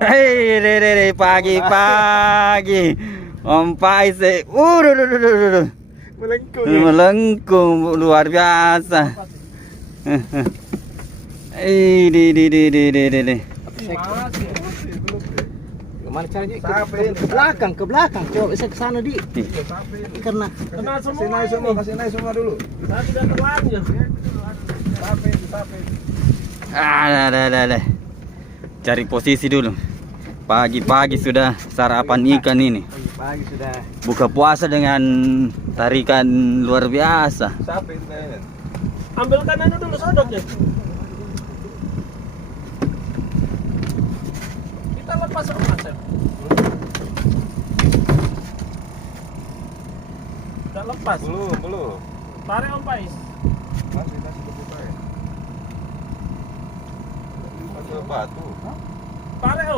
Hei, pagi-pagi. Om Pais, Melengkung. melengkung luar biasa. Di. Gimana caranya? Ke belakang, ke belakang. Coba saya ke sana di. Karena kasih naik semua dulu. Saya sudah terlanjur. Ada. Cari posisi dulu. Pagi-pagi sudah sarapan ikan ini. Pagi sudah. Buka puasa dengan tarikan luar biasa. Ambil kanannya dulu sodoknya. Kita lepas Om Asep. Udah lepas. Belum. Tarik Om Pais. Masih kebuka ya. Masih batu. Tarik Om.